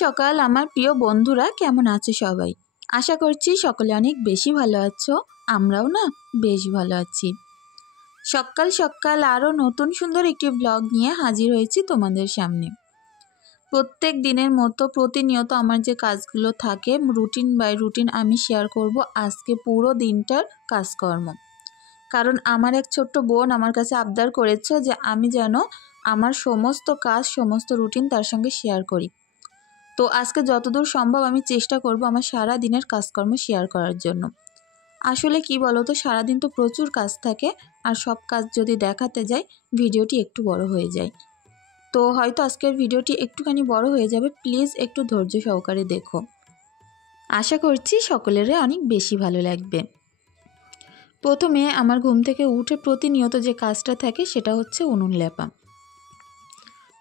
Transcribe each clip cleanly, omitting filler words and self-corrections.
সকাল আমার প্রিয় বন্ধুরা, কেমন আছো সবাই? আশা করছি সকলে অনেক বেশি ভালো আছো। আমরাও না বেশ ভালো আছি। সকাল সকাল আরও নতুন সুন্দর একটি ব্লগ নিয়ে হাজির হয়েছি তোমাদের সামনে। প্রত্যেক দিনের মতো প্রতিনিয়ত আমার যে কাজগুলো থাকে রুটিন বাই রুটিন আমি শেয়ার করব আজকে পুরো দিনটার কাজকর্ম। কারণ আমার এক ছোট্ট বোন আমার কাছে আবদার করেছে যে আমি যেন আমার সমস্ত কাজ সমস্ত রুটিন তার সঙ্গে শেয়ার করি। তো আজকে যতদূর সম্ভব আমি চেষ্টা করব আমার সারা দিনের কাজকর্ম শেয়ার করার জন্য। আসলে কি বলো তো, সারাদিন তো প্রচুর কাজ থাকে, আর সব কাজ যদি দেখাতে যাই ভিডিওটি একটু বড় হয়ে যায়। তো হয়তো আজকের ভিডিওটি একটুখানি বড় হয়ে যাবে, প্লিজ একটু ধৈর্য সহকারে দেখো। আশা করছি সকলেরই অনেক বেশি ভালো লাগবে। প্রথমে আমার ঘুম থেকে উঠে প্রতিনিয়ত যে কাজটা থাকে সেটা হচ্ছে উনুন লেপা।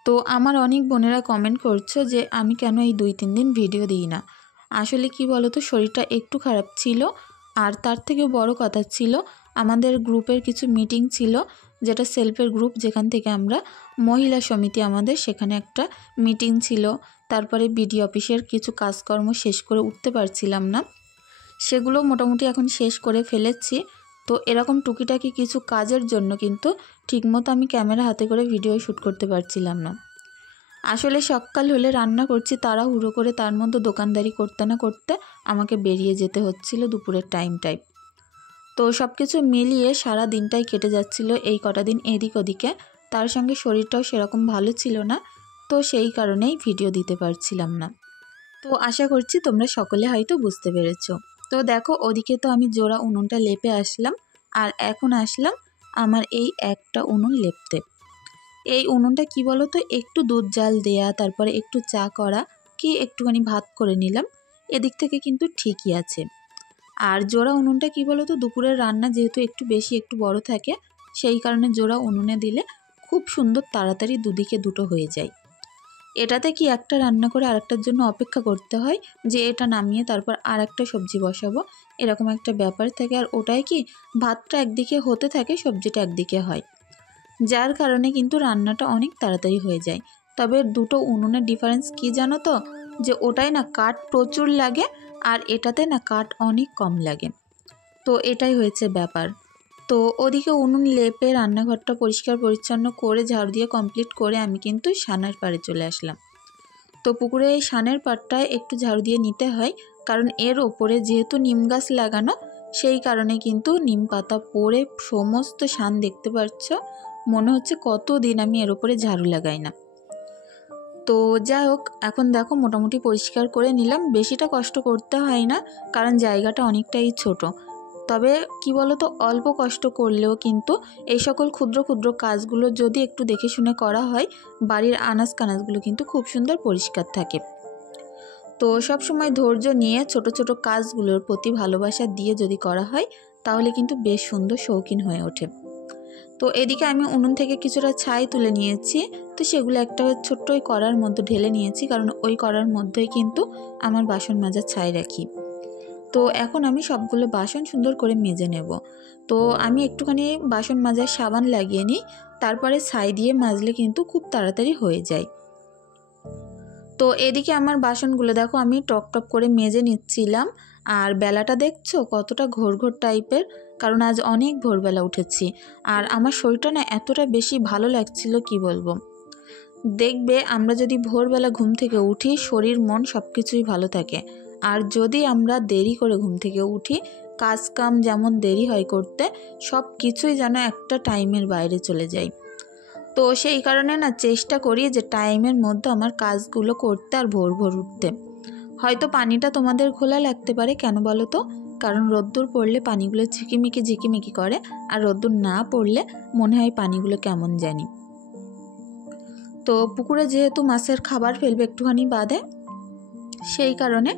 তো আমার অনেক বোনেরা কমেন্ট করছে যে আমি কেন এই 2-3 দিন ভিডিও দিই না। আসলে কি বলো তো, শরীরটা একটু খারাপ ছিল, আর তার থেকেও বড় কথা ছিল আমাদের গ্রুপের কিছু মিটিং ছিল, যেটা সেলফের গ্রুপ, যেখান থেকে আমরা মহিলা সমিতি আমাদের সেখানে একটা মিটিং ছিল। তারপরে বিডি অফিসের কিছু কাজকর্ম শেষ করে উঠতে পারছিলাম না, সেগুলো মোটামুটি এখন শেষ করে ফেলেছি। তো এরকম টুকিটাকি কিছু কাজের জন্য কিন্তু ঠিকমতো আমি ক্যামেরা হাতে করে ভিডিও শ্যুট করতে পারছিলাম না। আসলে সকাল হলে রান্না করছি তাড়াহুড়ো করে, তার মধ্যে দোকানদারি করতে না করতে আমাকে বেরিয়ে যেতে হচ্ছিল দুপুরের টাইমটাই। তো সব কিছু মিলিয়ে সারা দিনটাই কেটে যাচ্ছিল এই কটা দিন এদিক ওদিকে। তার সঙ্গে শরীরটাও সেরকম ভালো ছিল না, তো সেই কারণেই ভিডিও দিতে পারছিলাম না। তো আশা করছি তোমরা সকলে হয়তো বুঝতে পেরেছো। তো দেখো, ওদিকে তো আমি জোড়া উনুনটা লেপে আসলাম, আর এখন আসলাম আমার এই একটা উনুন লেপতে। এই উনুনটা কি বলো তো, একটু দুধ জাল দেয়া, তারপরে একটু চা করা, কি একটুখানি ভাত করে নিলাম, এদিক থেকে কিন্তু ঠিকই আছে। আর জোড়া উনুনটা কি বলো তো, দুপুরের রান্না যেহেতু একটু বেশি একটু বড় থাকে, সেই কারণে জোড়া উনুনে দিলে খুব সুন্দর তাড়াতাড়ি দুদিকে দুটো হয়ে যায়। এটাতে কি একটা রান্না করে আরেকটার জন্য অপেক্ষা করতে হয়, যে এটা নামিয়ে তারপর আর একটা সবজি বসাবো, এরকম একটা ব্যাপার থাকে। আর ওটাই কি ভাতটা একদিকে হতে থাকে, সবজিটা একদিকে হয়, যার কারণে কিন্তু রান্নাটা অনেক তাড়াতাড়ি হয়ে যায়। তবে দুটো উনুনের ডিফারেন্স কি জানো তো, যে ওটাই না কাঠ প্রচুর লাগে, আর এটাতে না কাঠ অনেক কম লাগে। তো এটাই হয়েছে ব্যাপার। তো ওদিকে উনুন লেপে রান্নাঘরটা পরিষ্কার পরিচ্ছন্ন করে ঝাড়ু দিয়ে কমপ্লিট করে আমি কিন্তু সানের পাড়ে চলে আসলাম। তো পুকুরে এই সানের পাড়টায় একটু ঝাড়ু দিয়ে নিতে হয়, কারণ এর ওপরে যেহেতু নিম গাছ লাগানো, সেই কারণে কিন্তু নিম পাতা পড়ে সমস্ত সান দেখতে পাচ্ছ। মনে হচ্ছে কতদিন আমি এর ওপরে ঝাড়ু লাগাই না। তো যাই হোক, এখন দেখো মোটামুটি পরিষ্কার করে নিলাম, বেশিটা কষ্ট করতে হয় না, কারণ জায়গাটা অনেকটাই ছোট। তবে কি বলো তো, অল্প কষ্ট করলেও কিন্তু এই সকল ক্ষুদ্র ক্ষুদ্র কাজগুলো যদি একটু দেখে শুনে করা হয়, বাড়ির আনাজ কানাজগুলো কিন্তু খুব সুন্দর পরিষ্কার থাকে। তো সব সময় ধৈর্য নিয়ে ছোট ছোট কাজগুলোর প্রতি ভালোবাসা দিয়ে যদি করা হয়, তাহলে কিন্তু বেশ সুন্দর শৌখিন হয়ে ওঠে। তো এদিকে আমি উনুন থেকে কিছুটা ছাই তুলে নিয়েছি, তো সেগুলো একটা ছোট্ট ওই কড়ার মধ্যে ঢেলে নিয়েছি, কারণ ওই কড়ার মধ্যেই কিন্তু আমার বাসন মাজার ছাই রাখি। তো এখন আমি সবগুলো বাসন সুন্দর করে মেজে নেব। তো আমি একটুখানি বাসন মাজার সাবান লাগিয়ে নিই, তারপরে ছাই দিয়ে মাজলে কিন্তু খুব তাড়াতাড়ি হয়ে যায়। তো এদিকে আমার বাসনগুলো দেখো আমি টপ টপ করে মেজে নিচ্ছিলাম। আর বেলাটা দেখছো কতটা ঘোর ঘোর টাইপের, কারণ আজ অনেক ভোরবেলা উঠেছি, আর আমার শরীরটা না এতটা বেশি ভালো লাগছিল কি বলবো। দেখবে আমরা যদি ভোরবেলা ঘুম থেকে উঠি, শরীর মন সব কিছুই ভালো থাকে। আর যদি আমরা দেরি করে ঘুম থেকে উঠি, কাজ কাম যেমন দেরি হয় করতে, সব কিছুই যেন একটা টাইমের বাইরে চলে যায়। তো সেই কারণে না চেষ্টা করি যে টাইমের মধ্যে আমার কাজগুলো করতে আর ভোর ভোর উঠতে। হয়তো পানিটা তোমাদের ঘোলা লাগতে পারে, কেন বলো তো, কারণ রোদ্দুর পড়লে পানিগুলো ঝিকিমিকি ঝিকিমিকি করে, আর রোদ্দুর না পড়লে মনে হয় পানিগুলো কেমন জানি। তো পুকুরে যেহেতু মাছের খাবার ফেলবে একটুখানি বাদে, সেই কারণে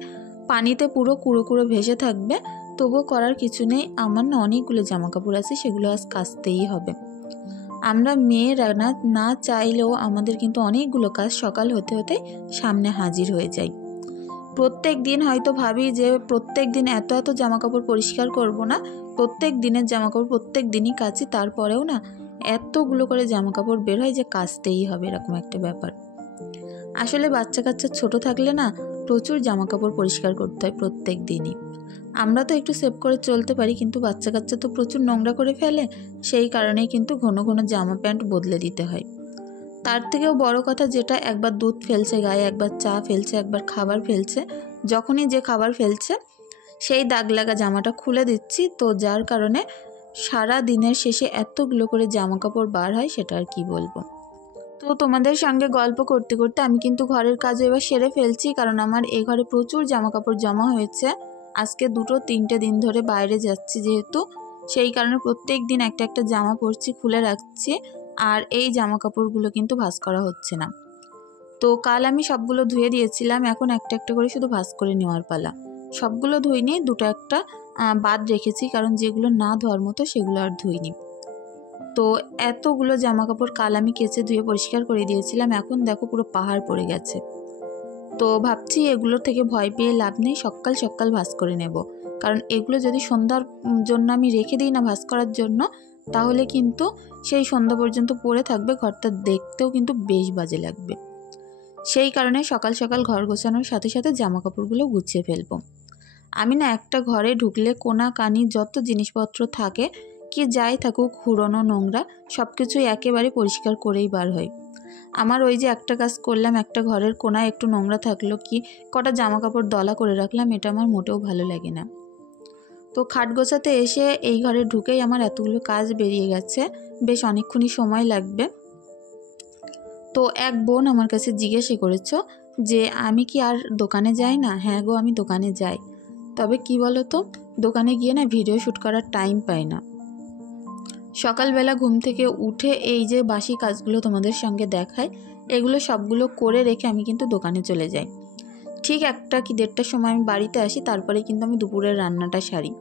পানিতে পুরো কুড়ো কুড়ো ভেসে থাকবে, তবুও করার কিছু নেই। আমার না অনেকগুলো জামা কাপড় আছে, সেগুলো আজ কাচতেই হবে। আমরা মেয়েরা না চাইলেও আমাদের কিন্তু অনেকগুলো কাজ সকাল হতে হতে সামনে হাজির হয়ে যায়। প্রত্যেক দিন হয়তো ভাবি যে প্রত্যেক দিন এত এত জামাকাপড় পরিষ্কার করব না, প্রত্যেক দিনের জামাকাপড় প্রত্যেক দিনই কাচি, তারপরেও না এতগুলো করে জামাকাপড় বের হয় যে কাচতেই হবে, এরকম একটা ব্যাপার। আসলে বাচ্চা কাচ্চা ছোট থাকলে না প্রচুর জামা কাপড় পরিষ্কার করতে হয় প্রত্যেক দিনই। আমরা তো একটু সেভ করে চলতে পারি, কিন্তু বাচ্চা কাচ্চা তো প্রচুর নোংরা করে ফেলে, সেই কারণেই কিন্তু ঘন ঘন জামা প্যান্ট বদলে দিতে হয়। তার থেকেও বড় কথা যেটা, একবার দুধ ফেলছে গায়ে, একবার চা ফেলছে, একবার খাবার ফেলছে, যখনই যে খাবার ফেলছে সেই দাগ লাগা জামাটা খুলে দিচ্ছি। তো যার কারণে সারা দিনের শেষে এতগুলো করে জামা কাপড় বার হয়, সেটা আর কি বলবো। তো তোমাদের সঙ্গে গল্প করতে করতে আমি কিন্তু ঘরের কাজ এবার সেরে ফেলছি, কারণ আমার এই ঘরে প্রচুর জামা কাপড় জমা হয়েছে। আজকে 2-3টে দিন ধরে বাইরে যাচ্ছি যেহেতু, সেই কারণে প্রত্যেক দিন একটা একটা জামা পরছি, খুলে রাখছি, আর এই জামা কাপড়গুলো কিন্তু ভাঁজ করা হচ্ছে না। তো কাল আমি সবগুলো ধুয়ে দিয়েছিলাম, এখন একটা একটা করে শুধু ভাঁজ করে নেওয়ার পালা। সবগুলো ধুইনি, দুটো একটা বাদ রেখেছি, কারণ যেগুলো না ধোয়ার মতো সেগুলো আর ধুইনি। তো এতগুলো জামা কাপড় কাল আমি কেচে ধুয়ে পরিষ্কার করে দিয়েছিলাম, এখন দেখো পুরো পাহাড় পড়ে গেছে। তো ভাবছি এগুলোর থেকে ভয় পেয়ে লাভ নেই, সকাল সকাল ভাঁজ করে নেব। কারণ এগুলো যদি সন্ধ্যার জন্য আমি রেখে দিই না ভাঁজ করার জন্য, তাহলে কিন্তু সেই সন্ধ্যা পর্যন্ত পড়ে থাকবে, ঘরটা দেখতেও কিন্তু বেশ বাজে লাগবে। সেই কারণে সকাল সকাল ঘর গোছানোর সাথে সাথে জামা কাপড়গুলো গুছিয়ে ফেলবো। আমি না একটা ঘরে ঢুকলে কোনা কানি যত জিনিসপত্র থাকে, কি যাই থাকুক, পুরনো নোংরা সব কিছুই একেবারে পরিষ্কার করেই বার হয়। আমার ওই যে একটা কাজ করলাম, একটা ঘরের কোনায় একটু নোংরা থাকলো, কি কটা জামা কাপড় দলা করে রাখলাম, এটা আমার মোটেও ভালো লাগে না। তো খাট গোছাতে এসে এই ঘরে ঢুকেই আমার এতগুলো কাজ বেরিয়ে গেছে, বেশ অনেকক্ষণই সময় লাগবে। তো এক বোন আমার কাছে জিজ্ঞেসই করেছো যে আমি কি আর দোকানে যাই না? হ্যাঁ গো, আমি দোকানে যাই, তবে কি বলো তো, দোকানে গিয়ে না ভিডিও শ্যুট করার টাইম পাই না। সকালবেলা ঘুম থেকে উঠে এই যে বাসি কাজগুলো তোমাদের সঙ্গে দেখায়, এগুলো সবগুলো করে রেখে আমি কিন্তু দোকানে চলে যাই। ঠিক 1টা কি 1:30টার সময় আমি বাড়িতে আসি, তারপরে কিন্তু আমি দুপুরের রান্নাটা সারি।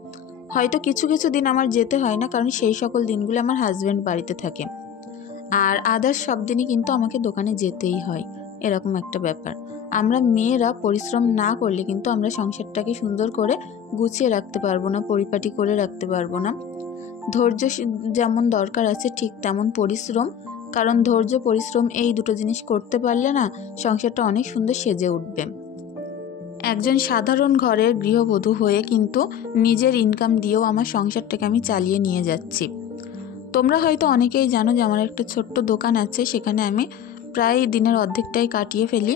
হয়তো কিছু কিছু দিন আমার যেতে হয় না, কারণ সেই সকল দিনগুলো আমার হাজব্যান্ড বাড়িতে থাকে, আর আদার্স সব দিনই কিন্তু আমাকে দোকানে যেতেই হয়, এরকম একটা ব্যাপার। আমরা মেয়েরা পরিশ্রম না করলে কিন্তু আমরা সংসারটাকে সুন্দর করে গুছিয়ে রাখতে পারবো না, পরিপাটি করে রাখতে পারবো না। ধৈর্য যেমন দরকার আছে, ঠিক তেমন পরিশ্রম, কারণ ধৈর্য পরিশ্রম এই দুটো জিনিস করতে পারলে না সংসারটা অনেক সুন্দর সেজে উঠবে। একজন সাধারণ ঘরের গৃহবধূ হয়ে কিন্তু নিজের ইনকাম দিয়েও আমার সংসারটাকে আমি চালিয়ে নিয়ে যাচ্ছি। তোমরা হয়তো অনেকেই জানো যে আমার একটা ছোট্ট দোকান আছে, সেখানে আমি প্রায় দিনের অর্ধেকটাই কাটিয়ে ফেলি।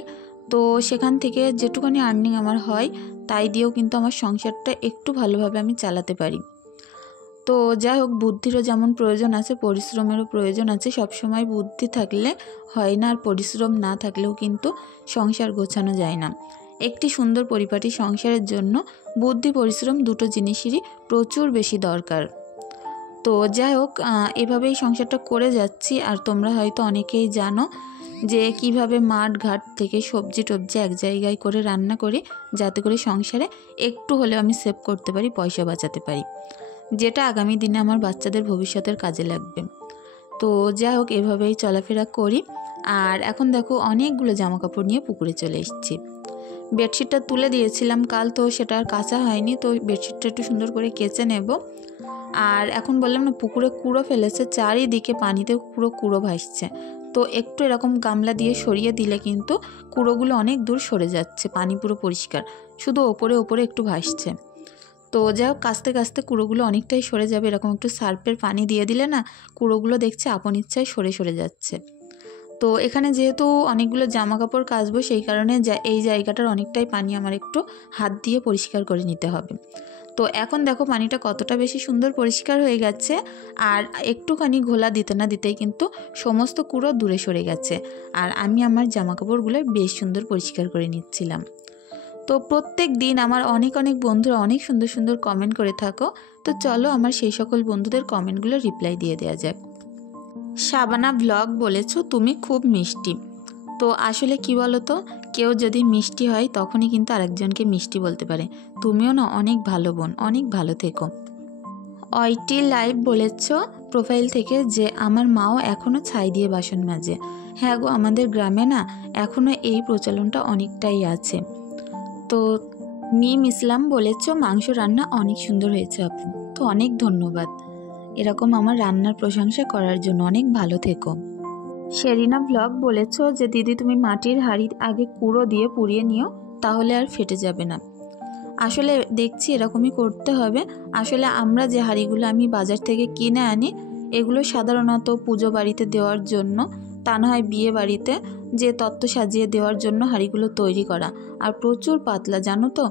তো সেখান থেকে যেটুকুনি আর্নিং আমার হয়, তাই দিয়েও কিন্তু আমার সংসারটা একটু ভালোভাবে আমি চালাতে পারি। তো যাই হোক, বুদ্ধিরও যেমন প্রয়োজন আছে, পরিশ্রমেরও প্রয়োজন আছে। সবসময় বুদ্ধি থাকলে হয় না, আর পরিশ্রম না থাকলেও কিন্তু সংসার গোছানো যায় না। একটি সুন্দর পরিপাটি সংসারের জন্য বুদ্ধি পরিশ্রম দুটো জিনিসেরই প্রচুর বেশি দরকার। তো যাই হোক, এভাবেই সংসারটা করে যাচ্ছি। আর তোমরা হয়তো অনেকেই জানো যে কিভাবে মাঠ ঘাট থেকে সবজি টবজি এক জায়গায় করে রান্না করি, যাতে করে সংসারে একটু হলেও আমি সেভ করতে পারি, পয়সা বাঁচাতে পারি, যেটা আগামী দিনে আমার বাচ্চাদের ভবিষ্যতের কাজে লাগবে। তো যাই হোক, এভাবেই চলাফেরা করি। আর এখন দেখো অনেকগুলো জামা কাপড় নিয়ে পুকুরে চলে এসেছি। বেডশিটটা তুলে দিয়েছিলাম কাল, তো সেটা আর কাচা হয়নি, তো বেডশিটটা একটু সুন্দর করে কেচে নেব। আর এখন বললাম না, পুকুরে কুড়ো ফেলেছে, চারিদিকে পানিতে পুরো কুড়ো ভাসছে। তো একটু এরকম গামলা দিয়ে সরিয়ে দিলে কিন্তু কুড়োগুলো অনেক দূর সরে যাচ্ছে, পানি পুরো পরিষ্কার, শুধু ওপরে ওপরে একটু ভাসছে। তো যাই হোক, কাস্তে কাস্তে কুড়োগুলো অনেকটাই সরে যাবে, এরকম একটু সার্ফের পানি দিয়ে দিলে না কুড়োগুলো দেখছে আপন ইচ্ছায় সরে সরে যাচ্ছে। তো এখানে যেহেতু অনেকগুলো জামা কাপড় কাচবো, সেই কারণে এই জায়গাটার অনেকটাই পানি আমার একটু হাত দিয়ে পরিষ্কার করে নিতে হবে। তো এখন দেখো পানিটা কতটা বেশি সুন্দর পরিষ্কার হয়ে গেছে, আর একটুখানি ঘোলা দিতে না দিতেই কিন্তু সমস্ত কুড়ো দূরে সরে গেছে, আর আমি আমার জামা কাপড়গুলো বেশ সুন্দর পরিষ্কার করে নিচ্ছিলাম। তো প্রত্যেক দিন আমার অনেক অনেক বন্ধুরা অনেক সুন্দর সুন্দর কমেন্ট করে থাকো। তো চলো আমার সেই সকল বন্ধুদের কমেন্টগুলো রিপ্লাই দিয়ে দেওয়া যাক। শাবানা ব্লগ বলেছো তুমি খুব মিষ্টি। তো আসলে কি বলো তো, কেউ যদি মিষ্টি হয় তখনই কিন্তু আরেকজনকে মিষ্টি বলতে পারে। তুমিও না অনেক ভালো বোন, অনেক ভালো থেকো। ওয়াইটি লাইভ বলেছ প্রোফাইল থেকে যে আমার মাও এখনও ছাই দিয়ে বাসন মাজে। হ্যাঁ গো, আমাদের গ্রামে না এখনও এই প্রচলনটা অনেকটাই আছে। তো মিম ইসলাম বলেছ মাংস রান্না অনেক সুন্দর হয়েছে আপু। তো অনেক ধন্যবাদ এরকম আমার রান্নার প্রশংসা করার জন্য, অনেক ভালো থেকো। শেরিনা ব্লগ বলেছো যে দিদি তুমি মাটির হাঁড়ি আগে কুড়ো দিয়ে পুড়িয়ে নিও, তাহলে আর ফেটে যাবে না। আসলে দেখছি এরকমই করতে হবে। আসলে আমরা যে হাঁড়িগুলো আমি বাজার থেকে কিনে আনি, এগুলো সাধারণত পুজো বাড়িতে দেওয়ার জন্য, তা না হয় বিয়ে বাড়িতে যে তত্ত্ব সাজিয়ে দেওয়ার জন্য হাঁড়িগুলো তৈরি করা। আর প্রচুর পাতলা, জানো তো।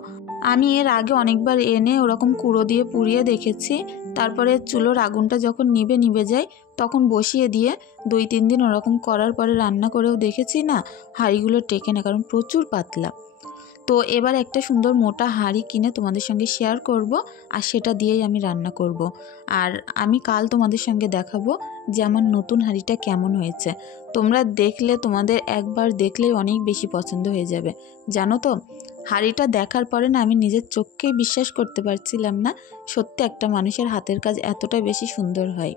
আমি এর আগে অনেকবার এনে ওরকম কুড়ো দিয়ে পুড়িয়ে দেখেছি। তারপরে চুলোর আগুনটা যখন নিভে যায় তখন বসিয়ে দিয়ে 2-3 দিন ওরকম করার পরে রান্না করেও দেখেছি, না হাঁড়িগুলো টেকে না, কারণ প্রচুর পাতলা। তো এবার একটা সুন্দর মোটা হাঁড়ি কিনে তোমাদের সঙ্গে শেয়ার করব, আর সেটা দিয়েই আমি রান্না করব। আর আমি কাল তোমাদের সঙ্গে দেখাবো যে আমার নতুন হাঁড়িটা কেমন হয়েছে। তোমরা দেখলে, তোমাদের একবার দেখলেই অনেক বেশি পছন্দ হয়ে যাবে, জানো তো। হাঁড়িটা দেখার পরে না আমি নিজের চোখকেই বিশ্বাস করতে পারছিলাম না, সত্যি একটা মানুষের হাতের কাজ এতটা বেশি সুন্দর হয়।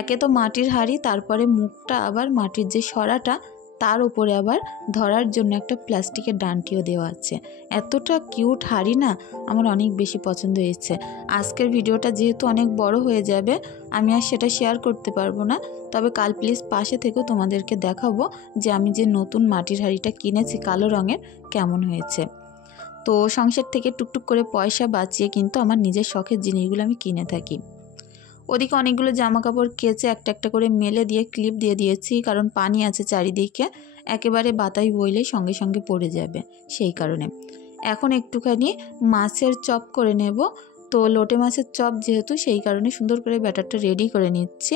একে তো মাটির হাঁড়ি, তারপরে মুখটা আবার মাটির যে সরাটা, তার উপরে আবার ধরার জন্য একটা প্লাস্টিকের ডান্টিও দেওয়া আছে। এতটা কিউট হাঁড়ি না, আমার অনেক বেশি পছন্দ হয়েছে। আজকের ভিডিওটা যেহেতু অনেক বড় হয়ে যাবে, আমি আর সেটা শেয়ার করতে পারবো না। তবে কাল প্লিজ পাশে থেকেও তোমাদেরকে দেখাবো যে আমি যে নতুন মাটির হাঁড়িটা কিনেছি কালো রঙের, কেমন হয়েছে। তো সংসার থেকে টুকটুক করে পয়সা বাঁচিয়ে কিন্তু আমার নিজের শখের জিনিসগুলো আমি কিনে থাকি। ওদিকে অনেকগুলো জামা কাপড় কেচে একটা একটা করে মেলে দিয়ে ক্লিপ দিয়ে দিয়েছি, কারণ পানি আছে চারিদিকে, একেবারে বাতাস বইলেই সঙ্গে সঙ্গে পড়ে যাবে, সেই কারণে। এখন একটুখানি মাছের চপ করে নেব। তো লোটে মাছের চপ যেহেতু, সেই কারণে সুন্দর করে ব্যাটারটা রেডি করে নিচ্ছি।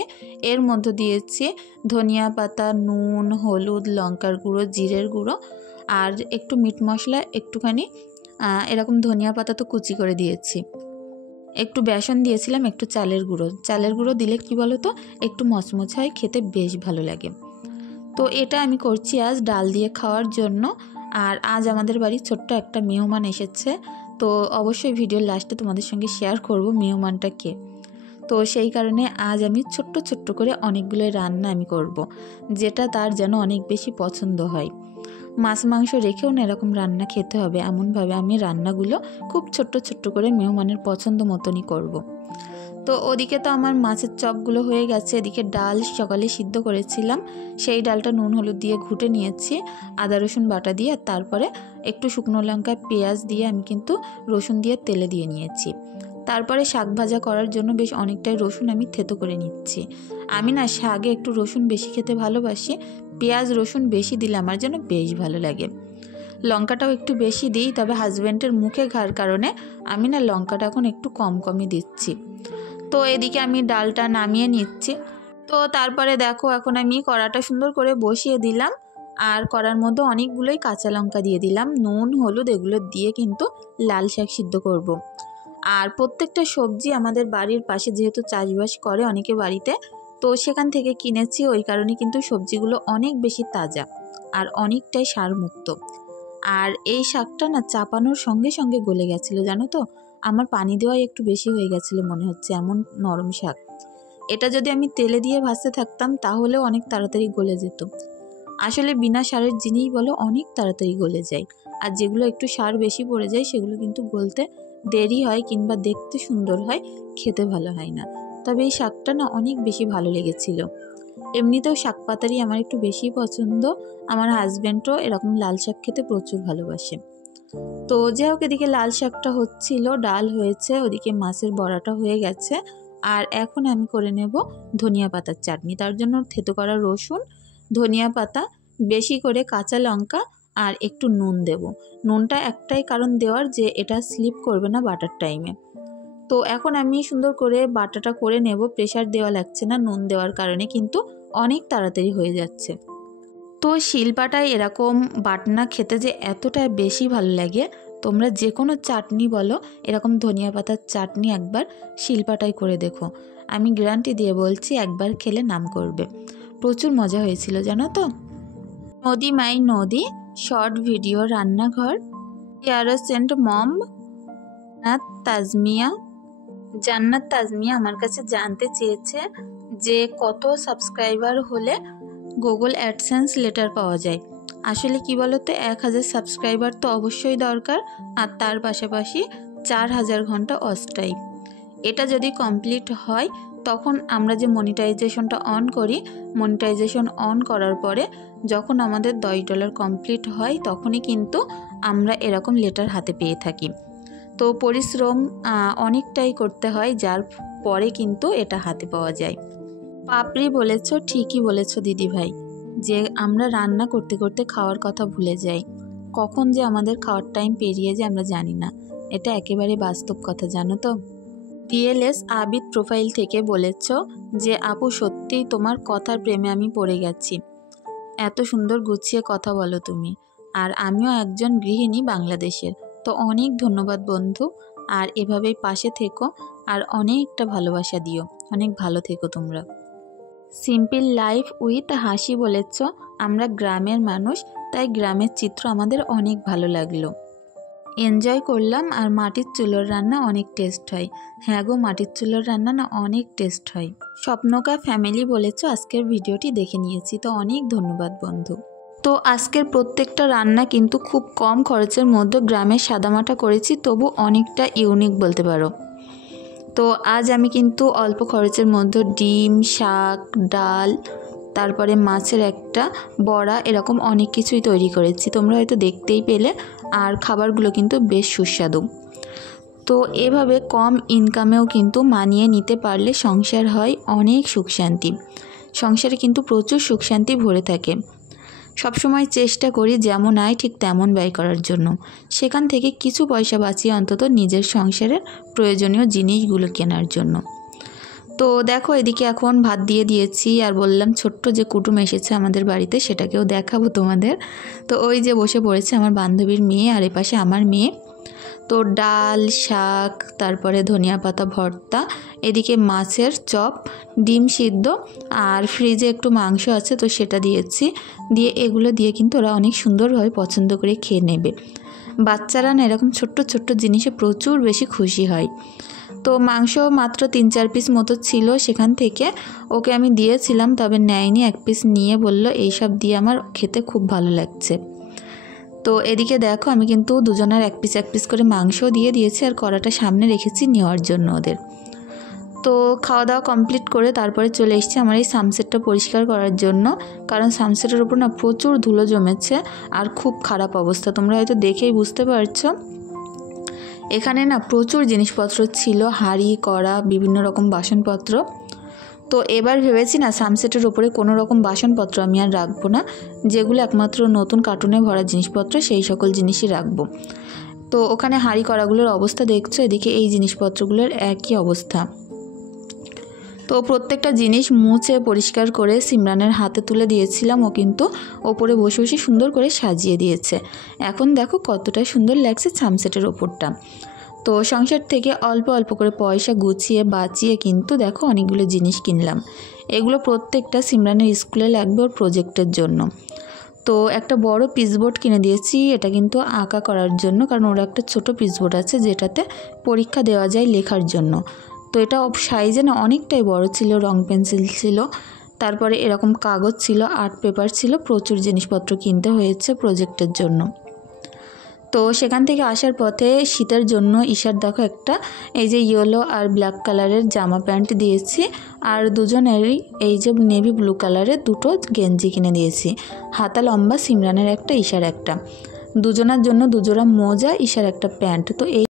এর মধ্যে দিয়েছি ধনিয়া পাতা, নুন, হলুদ, লঙ্কার গুঁড়ো, জিরের গুঁড়ো, আর একটু মিট মশলা, একটুখানি এরকম ধনিয়া পাতা তো কুচি করে দিয়েছি। একটু বেসন দিয়েছিলাম, একটু চালের গুঁড়ো দিলে কি বলো তো, একটু মচমচে হয়, খেতে বেশ ভালো লাগে। তো এটা আমি করছি আজ ডাল দিয়ে খাওয়ার জন্য। আর আজ আমাদের বাড়ি ছোট্ট একটা মেহমান এসেছে, তো অবশ্যই ভিডিওর লাস্টে তোমাদের সঙ্গে শেয়ার করব মেহমানটা কে। তো সেই কারণে আজ আমি ছোট্ট ছোট্ট করে অনেকগুলো রান্না আমি করব, যেটা তার যেন অনেক বেশি পছন্দ হয়। মাছ মাংস রেখেও না এরকম রান্না খেতে হবে, এমনভাবে আমি রান্নাগুলো খুব ছোট্ট ছোট্ট করে মেহমানের পছন্দ মতনই করব। তো ওদিকে তো আমার মাছের চপগুলো হয়ে গেছে। এদিকে ডাল সকালে সিদ্ধ করেছিলাম, সেই ডালটা নুন হলুদ দিয়ে ঘুটে নিয়েছি, আদা রসুন বাটা দিয়ে। তারপরে একটু শুকনো লঙ্কা পেঁয়াজ দিয়ে আমি কিন্তু রসুন দিয়ে তেলে দিয়ে নিয়েছি। তারপরে শাক ভাজা করার জন্য বেশ অনেকটাই রসুন আমি থেতো করে নিচ্ছি। আমি না শাকে একটু রসুন বেশি খেতে ভালোবাসি, পেঁয়াজ রসুন বেশি দিলে আমার যেন বেশ ভালো লাগে। লঙ্কাটাও একটু বেশি দিই, তবে হাজব্যান্ডের মুখে ঘার কারণে আমি না লঙ্কাটা এখন একটু কমই দিচ্ছি। তো এদিকে আমি ডালটা নামিয়ে নিচ্ছি। তো তারপরে দেখো এখন আমি কড়াটা সুন্দর করে বসিয়ে দিলাম, আর কড়ার মধ্যে অনেকগুলোই কাঁচা লঙ্কা দিয়ে দিলাম, নুন হলুদ এগুলো দিয়ে কিন্তু লাল শাক সিদ্ধ করব। আর প্রত্যেকটা সবজি আমাদের বাড়ির পাশে যেহেতু চাষবাস করে অনেকে বাড়িতে, তো সেখান থেকে কিনেছি, ওই কারণে কিন্তু সবজিগুলো অনেক বেশি তাজা আর অনেকটাই সারমুক্ত। আর এই শাকটা না চাপানোর সঙ্গে সঙ্গে গলে গেছিলো, জানো তো। আমার পানি দেওয়াই একটু বেশি হয়ে গেছিলো মনে হচ্ছে, এমন নরম শাক। এটা যদি আমি তেলে দিয়ে ভাজতে থাকতাম তাহলেও অনেক তাড়াতাড়ি গলে যেত। আসলে বিনা সারের জিনিস বলো অনেক তাড়াতাড়ি গলে যায়, আর যেগুলো একটু সার বেশি পড়ে যায় সেগুলো কিন্তু গলতে দেরি হয়, কিংবা দেখতে সুন্দর হয়, খেতে ভালো হয় না। তবে এই শাকটা না অনেক বেশি ভালো লেগেছিল। এমনিতেও শাক পাতারই আমার একটু বেশি পছন্দ। আমার হাজব্যান্ডও এরকম লাল শাক খেতে প্রচুর ভালোবাসে। তো যাই হোক, এদিকে লাল শাকটা হচ্ছিল, ডাল হয়েছে, ওদিকে মাছের বড়াটা হয়ে গেছে। আর এখন আমি করে নেব ধনিয়া পাতার চাটনি। তার জন্য থেতো করা রসুন, ধনিয়া পাতা, বেশি করে কাঁচা লঙ্কা আর একটু নুন দেব। নুনটা একটাই কারণ দেওয়ার, যে এটা স্লিপ করবে না বাটার টাইমে। তো এখন আমি সুন্দর করে বাটাটা করে নেব, প্রেসার দেওয়া লাগছে না নুন দেওয়ার কারণে, কিন্তু অনেক তাড়াতাড়ি হয়ে যাচ্ছে। তো শিলপাটায় এরকম বাটনা খেতে যে এতটা বেশি ভালো লাগে। তোমরা যে কোনো চাটনি বলো, এরকম ধনিয়া পাতার চাটনি একবার শিলপাটায় করে দেখো, আমি গ্যারান্টি দিয়ে বলছি একবার খেলে নাম করবে। প্রচুর মজা হয়েছিল জানো তো। নদী মাই নদী শর্ট ভিডিও রান্নাঘর, ইয়ারসেন্ট মম জান্নাত তাজমিয়া আমার কাছে জানতে চেয়েছে যে কত সাবস্ক্রাইবার হলে গুগল অ্যাডসেন্স লেটার পাওয়া যায়। আসলে কি বলতো, 1000 সাবস্ক্রাইবার তো অবশ্যই দরকার, আর তার পাশাপাশি 4000 ঘন্টা অস্থায়ী। এটা যদি কমপ্লিট হয় তখন আমরা যে মনিটাইজেশনটা অন করি, মনিটাইজেশন অন করার পরে যখন আমাদের $10 কমপ্লিট হয় তখনই কিন্তু আমরা এরকম লেটার হাতে পেয়ে থাকি। তো পরিশ্রম অনেকটাই করতে হয়, যার পরে কিন্তু এটা হাতে পাওয়া যায়। পাপড়ি বলেছ, ঠিকই বলেছ দিদিভাই, যে আমরা রান্না করতে করতে খাওয়ার কথা ভুলে যাই। কখন যে আমাদের খাওয়ার টাইম পেরিয়ে যায় আমরা জানি না। এটা একেবারে বাস্তব কথা, জানো তো। ডিএলএস আবিদ প্রোফাইল থেকে বলেছ যে আপু সত্যিই তোমার কথার প্রেমে আমি পড়ে গেছি, এত সুন্দর গুছিয়ে কথা বলো তুমি। আর আমিও একজন গৃহিণী বাংলাদেশের। তো অনেক ধন্যবাদ বন্ধু, আর এভাবেই পাশে থেকো আর অনেকটা ভালোবাসা দিও। অনেক ভালো থেকো তোমরা। সিম্পল লাইফ উইথ হাসি বলেছ আমরা গ্রামের মানুষ, তাই গ্রামের চিত্র আমাদের অনেক ভালো লাগলো, এনজয় করলাম। আর মাটির চুলোর রান্না অনেক টেস্ট হয়। হ্যাঁ গো, মাটির চুলোর রান্না না অনেক টেস্ট হয়। স্বপ্নকা ফ্যামিলি বলেছ আজকের ভিডিওটি দেখে নিয়েছি। তো অনেক ধন্যবাদ বন্ধু। তো আজকের প্রত্যেকটা রান্না কিন্তু খুব কম খরচের মধ্যে গ্রামের সাদামাটা করেছি, তবু অনেকটা ইউনিক বলতে পারো। তো আজ আমি কিন্তু অল্প খরচের মধ্যে ডিম, শাক, ডাল, তারপরে মাছের একটা বড়া, এরকম অনেক কিছুই তৈরি করেছি। তোমরা হয়তো দেখতেই পেলে। আর খাবারগুলো কিন্তু বেশ সুস্বাদু। তো এভাবে কম ইনকামেও কিন্তু মানিয়ে নিতে পারলে সংসার হয় অনেক সুখ শান্তি। সংসারে কিন্তু প্রচুর সুখ শান্তি ভরে থাকে। সবসময় চেষ্টা করি যেমন আয় ঠিক তেমন ব্যয় করার জন্য, সেখান থেকে কিছু পয়সা বাঁচিয়ে অন্তত নিজের সংসারের প্রয়োজনীয় জিনিসগুলো কেনার জন্য। তো দেখো এদিকে এখন ভাত দিয়ে দিয়েছি, আর বললাম ছোট্ট যে কুটুম এসেছে আমাদের বাড়িতে সেটাকেও দেখাবো তোমাদের। তো ওই যে বসে পড়েছে আমার বান্ধবীর মেয়ে, আর এপাশে আমার মেয়ে। তো ডাল, শাক, তারপরে ধনিয়া পাতা ভর্তা, এদিকে মাছের চপ, ডিম সিদ্ধ, আর ফ্রিজে একটু মাংস আছে তো সেটা দিয়েছি। দিয়ে এগুলো দিয়ে কিন্তু ওরা অনেক সুন্দরভাবে পছন্দ করে খেয়ে নেবে। বাচ্চারা না এরকম ছোট্ট ছোট্ট জিনিসে প্রচুর বেশি খুশি হয়। তো মাংস মাত্র 3-4 পিস মতো ছিল, সেখান থেকে ওকে আমি দিয়েছিলাম, তবে নেয়নি। 1 পিস নিয়ে বলল এইসব দিয়ে আমার খেতে খুব ভালো লাগছে। তো এদিকে দেখো আমি কিন্তু দুজনের 1 পিস করে মাংস দিয়ে দিয়েছি, আর কড়াটা সামনে রেখেছি নেওয়ার জন্য ওদের। তো খাওয়া দাওয়া কমপ্লিট করে তারপরে চলে এসেছি আমার এই সানসেটটা পরিষ্কার করার জন্য, কারণ সানসেটের উপর না প্রচুর ধুলো জমেছে আর খুব খারাপ অবস্থা। তোমরা হয়তো দেখেই বুঝতে পারছো। এখানে না প্রচুর জিনিসপত্র ছিল, হাঁড়ি, কড়া, বিভিন্ন রকম বাসনপত্র। তো এবার ভেবেছি না সানসেটের উপরে কোনো রকম বাসনপত্র আমি আর রাখবো না, যেগুলো একমাত্র নতুন কার্টুনে ভরা জিনিসপত্র সেই সকল জিনিসই রাখবো। তো ওখানে হাঁড়ি কড়াগুলোর অবস্থা দেখছো, এদিকে এই জিনিসপত্রগুলোর একই অবস্থা। তো প্রত্যেকটা জিনিস মুছে পরিষ্কার করে সিমরানের হাতে তুলে দিয়েছিলাম, ও কিন্তু ওপরে বসে বসে সুন্দর করে সাজিয়ে দিয়েছে। এখন দেখো কতটা সুন্দর লাগছে সানসেটের ওপরটা। তো সংসার থেকে অল্প অল্প করে পয়সা গুছিয়ে বাঁচিয়ে কিন্তু দেখো অনেকগুলো জিনিস কিনলাম। এগুলো প্রত্যেকটা সিমরানের স্কুলে লাগবে ওর প্রজেক্টের জন্য। তো একটা বড় পিসবোর্ড কিনে দিয়েছি, এটা কিন্তু আঁকা করার জন্য, কারণ ওর একটা ছোট পিসবোর্ড আছে যেটাতে পরীক্ষা দেওয়া যায় লেখার জন্য। তো এটা সাইজে না অনেকটাই বড় ছিল, রং পেন্সিল ছিল, তারপরে এরকম কাগজ ছিল, আর্ট পেপার ছিল, প্রচুর জিনিসপত্র কিনতে হয়েছে প্রজেক্টের জন্য। তো সেখান থেকে আসার পথে শীতের জন্য ঈশার দেখো একটা এই যে ইয়েলো আর ব্ল্যাক কালারের জামা প্যান্ট দিয়েছি, আর দুজনেরই এই যে নেভি ব্লু কালারের দুটো গেঞ্জি কিনে দিয়েছি। হাতা লম্বা সিমরানের একটা, ঈশার একটা, দুজনের জন্য দুজোড়া মোজা, ঈশার একটা প্যান্ট। তো এই